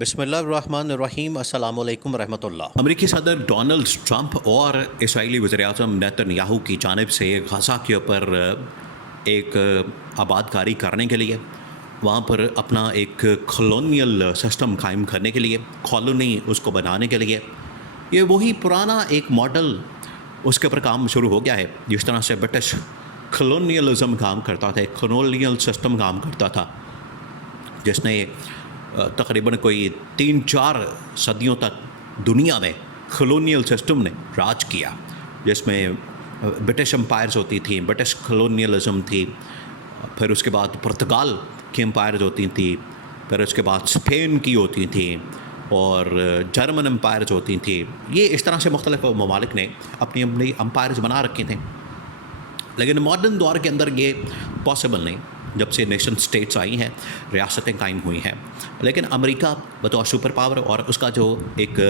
بسم اللہ الرحمن الرحیم، السلام علیکم ورحمۃ اللہ۔ امریکی صدر ڈونلڈ ٹرمپ اور اسرائیلی وزیر اعظم نیتن یاہو کی جانب سے غزہ کے اوپر ایک آباد کاری کرنے کے لیے، وہاں پر اپنا ایک کالونیل سسٹم قائم کرنے کے لیے، کالونی اس کو بنانے کے لیے، یہ وہی پرانا ایک ماڈل اس کے اوپر کام شروع ہو گیا ہے جس طرح سے برٹش کالونیلزم کام کرتا تھا، ایک کالونیل سسٹم کام کرتا تھا جس نے تقریباً کوئی 3-4 صدیوں تک دنیا میں کالونیل سسٹم نے راج کیا، جس میں برٹش امپائرز ہوتی تھیں، برٹش کالونیلزم تھی، پھر اس کے بعد پرتگال کی امپائرز ہوتی تھیں، پھر اس کے بعد اسپین کی ہوتی تھیں اور جرمن امپائرز ہوتی تھیں۔ یہ اس طرح سے مختلف ممالک نے اپنی اپنی امپائرز بنا رکھی تھیں، لیکن ماڈرن دور کے اندر یہ پاسبل نہیں جب سے نیشن سٹیٹس آئی ہیں، ریاستیں قائم ہوئی ہیں۔ لیکن امریکہ بطور سپر پاور اور اس کا جو ایک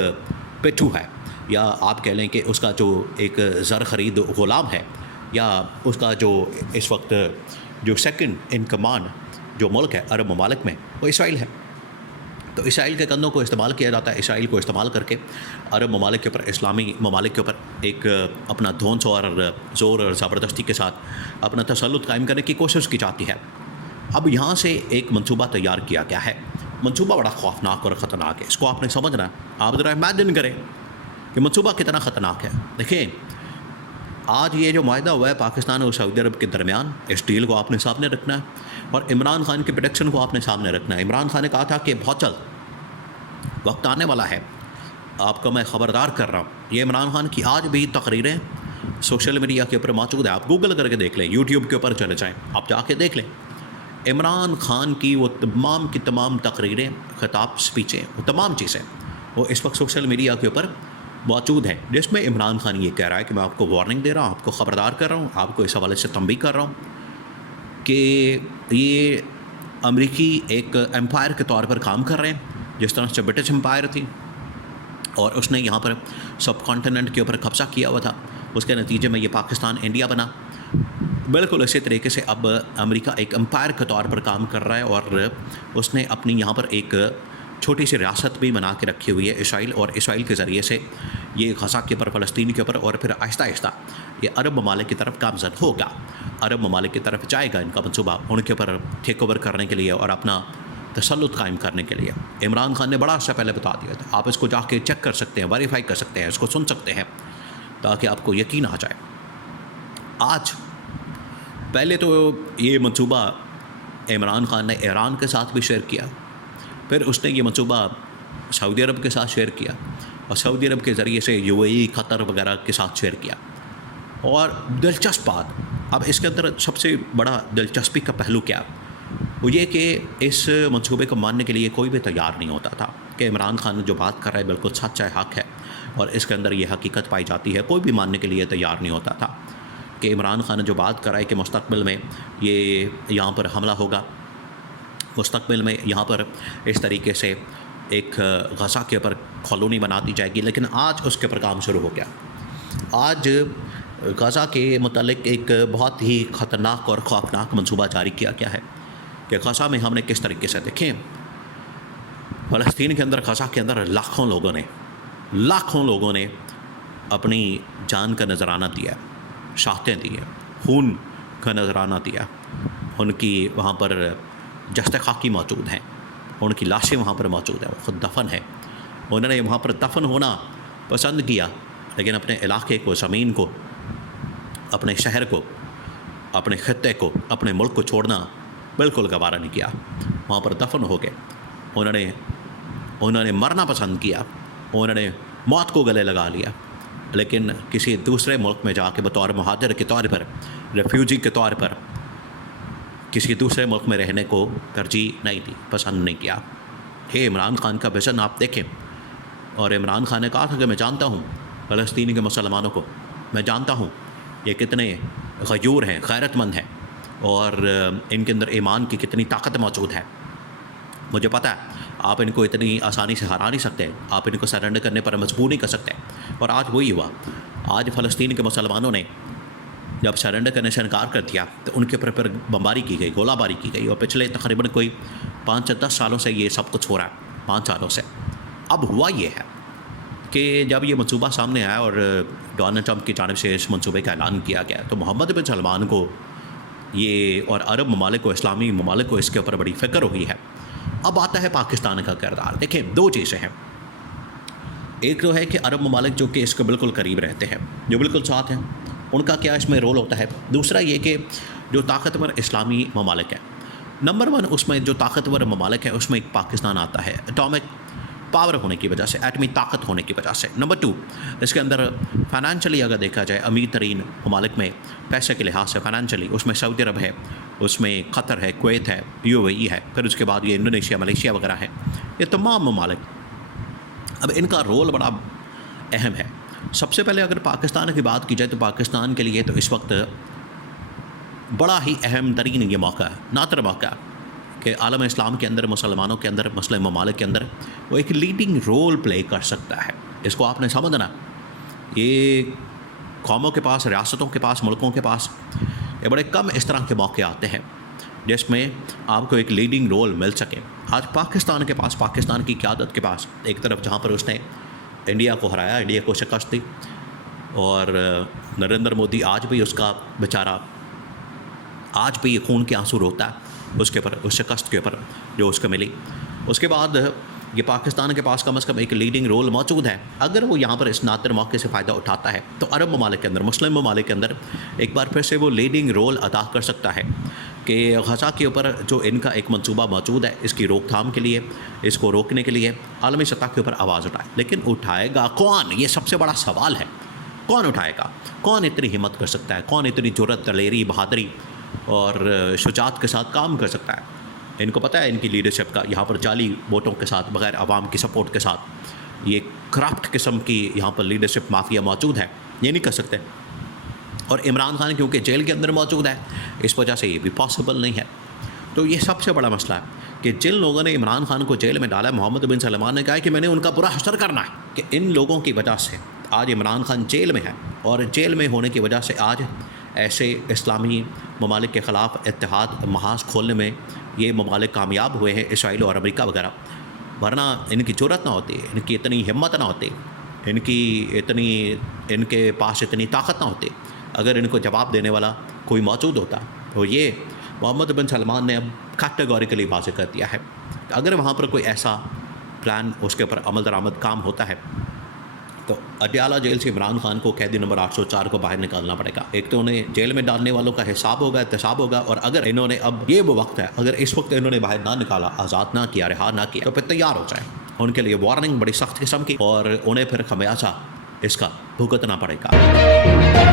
پٹھو ہے، یا آپ کہہ لیں کہ اس کا جو ایک زر خرید غلام ہے، یا اس کا جو اس وقت جو سیکنڈ ان کمانڈ جو ملک ہے عرب ممالک میں، وہ اسرائیل ہے۔ تو اسرائیل کے کندھوں کو استعمال کیا جاتا ہے، اسرائیل کو استعمال کر کے عرب ممالک کے اوپر، اسلامی ممالک کے اوپر ایک اپنا دھونس اور زور اور زبردستی کے ساتھ اپنا تسلط قائم کرنے کی کوشش کی جاتی ہے۔ اب یہاں سے ایک منصوبہ تیار کیا گیا ہے، منصوبہ بڑا خوفناک اور خطرناک ہے، اس کو آپ نے سمجھنا ہے۔ آپ ذرا امیجن کریں کہ منصوبہ کتنا خطرناک ہے۔ دیکھیں، آج یہ جو معاہدہ ہوا ہے پاکستان اور سعودی عرب کے درمیان، اس ڈیل کو آپ نے سامنے رکھنا ہے اور عمران خان کی پریڈکشن کو آپ نے سامنے رکھنا ہے۔ عمران خان نے کہا تھا کہ بہت جلد وقت آنے والا ہے، آپ کو میں خبردار کر رہا ہوں۔ یہ عمران خان کی آج بھی تقریریں سوشل میڈیا کے اوپر موجود ہیں، آپ گوگل کر کے دیکھ لیں، یوٹیوب کے اوپر چلے جائیں، آپ جا کے دیکھ لیں۔ عمران خان کی وہ تمام کی تمام تقریریں، خطاب، اسپیچیں، وہ تمام چیزیں وہ اس وقت سوشل میڈیا کے اوپر موجود ہیں، جس میں عمران خان یہ کہہ رہا ہے کہ میں آپ کو وارننگ دے رہا ہوں، آپ کو خبردار کر رہا ہوں، آپ کو اس حوالے سے تنبیہ کر رہا ہوں کہ یہ امریکی ایک امپائر کے طور پر کام کر رہے ہیں، جس طرح سے برٹش امپائر تھی اور اس نے یہاں پر سب کانٹیننٹ کے اوپر قبضہ کیا ہوا تھا، اس کے نتیجے میں یہ پاکستان انڈیا بنا۔ بالکل اسی طریقے سے اب امریکہ ایک امپائر کے طور پر کام کر رہا ہے اور اس نے اپنی یہاں پر ایک چھوٹی سی ریاست بھی بنا کے رکھی ہوئی ہے اسرائیل، اور اسرائیل کے ذریعے سے یہ غزہ کے اوپر، فلسطین کے اوپر، اور پھر آہستہ آہستہ یہ عرب ممالک کی طرف گامزن ہوگا، عرب ممالک کی طرف جائے گا ان کا منصوبہ، ان کے اوپر ٹیک اوور کرنے کے لیے اور اپنا تسلط قائم کرنے کے لیے۔ عمران خان نے بڑا عرصہ پہلے بتا دیا تھا، آپ اس کو جا کے چیک کر سکتے ہیں، ویریفائی کر سکتے ہیں، اس کو سن سکتے ہیں تاکہ آپ کو یقین آ جائے۔ آج پہلے تو یہ منصوبہ عمران خان نے ایران کے ساتھ بھی شیئر کیا، پھر اس نے یہ منصوبہ سعودی عرب کے ساتھ شیئر کیا، اور سعودی عرب کے ذریعے سے UAE، قطر وغیرہ کے ساتھ شیئر کیا۔ اور دلچسپ بات، اب اس کے اندر سب سے بڑا دلچسپی کا پہلو کیا، وہ یہ کہ اس منصوبے کو ماننے کے لیے کوئی بھی تیار نہیں ہوتا تھا کہ عمران خان جو بات کر رہا ہے بالکل سچ ہے، حق ہے، اور اس کے اندر یہ حقیقت پائی جاتی ہے۔ کوئی بھی ماننے کے لیے تیار نہیں ہوتا تھا کہ عمران خان نے جو بات کر رہا ہے کہ مستقبل میں یہ یہاں پر حملہ ہوگا، مستقبل میں یہاں پر اس طریقے سے ایک غزہ کے اوپر کالونی بنا دی جائے گی، لیکن آج اس کے اوپر کام شروع ہو گیا۔ آج غزہ کے متعلق ایک بہت ہی خطرناک اور خوفناک منصوبہ جاری کیا گیا ہے کہ غزہ میں ہم نے کس طریقے سے، دیکھیں، فلسطین کے اندر، غزہ کے اندر لاکھوں لوگوں نے اپنی جان کا نذرانہ دیا، شہادتیں دی ہیں، خون کا نذرانہ دیا، ان کی وہاں پر جسد خاکی موجود ہیں، ان کی لاشیں وہاں پر موجود ہیں، وہ خود دفن ہیں، انہوں نے وہاں پر دفن ہونا پسند کیا، لیکن اپنے علاقے کو، زمین کو، اپنے شہر کو، اپنے خطے کو، اپنے ملک کو چھوڑنا بالکل گوارا نہیں کیا، وہاں پر دفن ہو گئے۔ انہوں نے مرنا پسند کیا، انہوں نے موت کو گلے لگا لیا، لیکن کسی دوسرے ملک میں جا کے بطور مہاجر کے طور پر، ریفیوجی کے طور پر کسی دوسرے ملک میں رہنے کو ترجیح نہیں دی، پسند نہیں کیا۔ یہ عمران خان کا ویژن آپ دیکھیں، اور عمران خان نے کہا تھا کہ میں جانتا ہوں فلسطین کے مسلمانوں کو، میں جانتا ہوں یہ کتنے غیور ہیں، غیرت مند ہیں، اور ان کے اندر ایمان کی کتنی طاقت موجود ہے۔ مجھے پتہ ہے آپ ان کو اتنی آسانی سے ہرا نہیں سکتے، آپ ان کو سرنڈر کرنے پر مجبور نہیں کر سکتے، اور آج وہی ہوا۔ آج فلسطین کے مسلمانوں نے جب سرنڈر کرنے سے انکار کر دیا تو ان کے اوپر بمباری کی گئی، گولہ باری کی گئی، اور پچھلے تقریباً کوئی 5 یا 10 سالوں سے یہ سب کچھ ہو رہا ہے۔ 5 سالوں سے. اب ہوا یہ ہے کہ جب یہ منصوبہ سامنے آیا اور ڈونلڈ ٹرمپ کی جانب سے اس منصوبے کا اعلان کیا گیا تو محمد بن سلمان کو یہ اور عرب ممالک کو, اسلامی ممالک کو اس کے اوپر بڑی فکر ہوئی ہے. اب آتا ہے پاکستان کا کردار. دیکھیں 2 چیزیں ہیں. ایک تو ہے کہ عرب ممالک جو کہ اس کے بالکل قریب رہتے ہیں, جو بالکل ساتھ ہیں, ان کا کیا اس میں رول ہوتا ہے. دوسرا یہ کہ جو طاقتور اسلامی ممالک ہیں, نمبر 1 اس میں جو طاقتور ممالک ہیں اس میں ایک پاکستان آتا ہے اٹامک پاور ہونے کی وجہ سے, ایٹمی طاقت ہونے کی وجہ سے. نمبر 2 اس کے اندر فائنینشلی اگر دیکھا جائے امیر ترین ممالک میں پیسے کے لحاظ سے فائنینشلی اس میں سعودی عرب ہے, اس میں قطر ہے, کویت ہے, UAE ہے, پھر اس کے بعد یہ انڈونیشیا, ملیشیا وغیرہ ہیں. یہ تمام ممالک اب ان کا رول بڑا اہم ہے. سب سے پہلے اگر پاکستان کی بات کی جائے تو پاکستان کے لیے تو اس وقت بڑا ہی اہم ترین یہ موقع ہے, نادر موقع ہے کہ عالم اسلام کے اندر, مسلمانوں کے اندر, مسلم ممالک کے اندر وہ ایک لیڈنگ رول پلے کر سکتا ہے. اس کو آپ نے سمجھنا. یہ قوموں کے پاس, ریاستوں کے پاس, ملکوں کے پاس یہ بڑے کم اس طرح کے موقع آتے ہیں جس میں آپ کو ایک لیڈنگ رول مل سکے. آج پاکستان کے پاس, پاکستان کی قیادت کے پاس ایک طرف جہاں پر اس نے انڈیا کو ہرایا, انڈیا کو شکست دی, اور نریندر مودی آج بھی اس کا بیچارہ آج بھی یہ خون کے آنسو روتا ہے اس کے اوپر, اس شکست کے اوپر جو اس کو ملی. اس کے بعد یہ پاکستان کے پاس کم از کم ایک لیڈنگ رول موجود ہے. اگر وہ یہاں پر اس نادر موقع سے فائدہ اٹھاتا ہے تو عرب ممالک کے اندر, مسلم ممالک کے اندر ایک بار پھر سے وہ لیڈنگ رول ادا کر سکتا ہے کہ غزہ کے اوپر جو ان کا ایک منصوبہ موجود ہے اس کی روک تھام کے لیے, اس کو روکنے کے لیے عالمی سطح کے اوپر آواز اٹھائے. لیکن اٹھائے گا کون؟ یہ سب سے بڑا سوال ہے. کون اٹھائے گا؟ کون اتنی ہمت کر سکتا ہے؟ کون اتنی جرأت, دلیری, بہادری اور شجاعت کے ساتھ کام کر سکتا ہے؟ ان کو پتہ ہے ان کی لیڈرشپ کا, یہاں پر جعلی ووٹوں کے ساتھ, بغیر عوام کی سپورٹ کے ساتھ یہ کرپٹ قسم کی یہاں پر لیڈرشپ مافیا موجود ہے. یہ نہیں کر سکتے. اور عمران خان کیونکہ جیل کے اندر موجود ہے اس وجہ سے یہ بھی پاسبل نہیں ہے. تو یہ سب سے بڑا مسئلہ ہے کہ جن لوگوں نے عمران خان کو جیل میں ڈالا, محمد بن سلمان نے کہا ہے کہ میں نے ان کا برا حشر کرنا ہے کہ ان لوگوں کی وجہ سے آج عمران خان جیل میں ہے, اور جیل میں ہونے کی وجہ سے آج ایسے اسلامی ممالک کے خلاف اتحاد محاذ کھولنے میں یہ ممالک کامیاب ہوئے ہیں, اسرائیل اور امریکہ وغیرہ. ورنہ ان کی جرأت نہ ہوتی, ان کی اتنی ہمت نہ ہوتی, ان کے پاس اتنی طاقت نہ ہوتی اگر ان کو جواب دینے والا کوئی موجود ہوتا. تو یہ محمد بن سلمان نے اب کیٹیگوریکلی واضح کر دیا ہے کہ اگر وہاں پر کوئی ایسا پلان اس کے اوپر عمل درآمد کام ہوتا ہے تو اڈیالہ جیل سے عمران خان کو قیدی نمبر 804 کو باہر نکالنا پڑے گا. ایک تو انہیں جیل میں ڈالنے والوں کا حساب ہوگا, احتساب ہوگا, اور اگر انہوں نے اب یہ وہ وقت ہے, اگر اس وقت انہوں نے باہر نہ نکالا, آزاد نہ کیا, رہا نہ کیا, تو پھر تیار ہو جائیں. ان کے لیے وارننگ بڑی سخت قسم کی, اور انہیں پھر خمیازہ اس کا بھگتنا پڑے گا.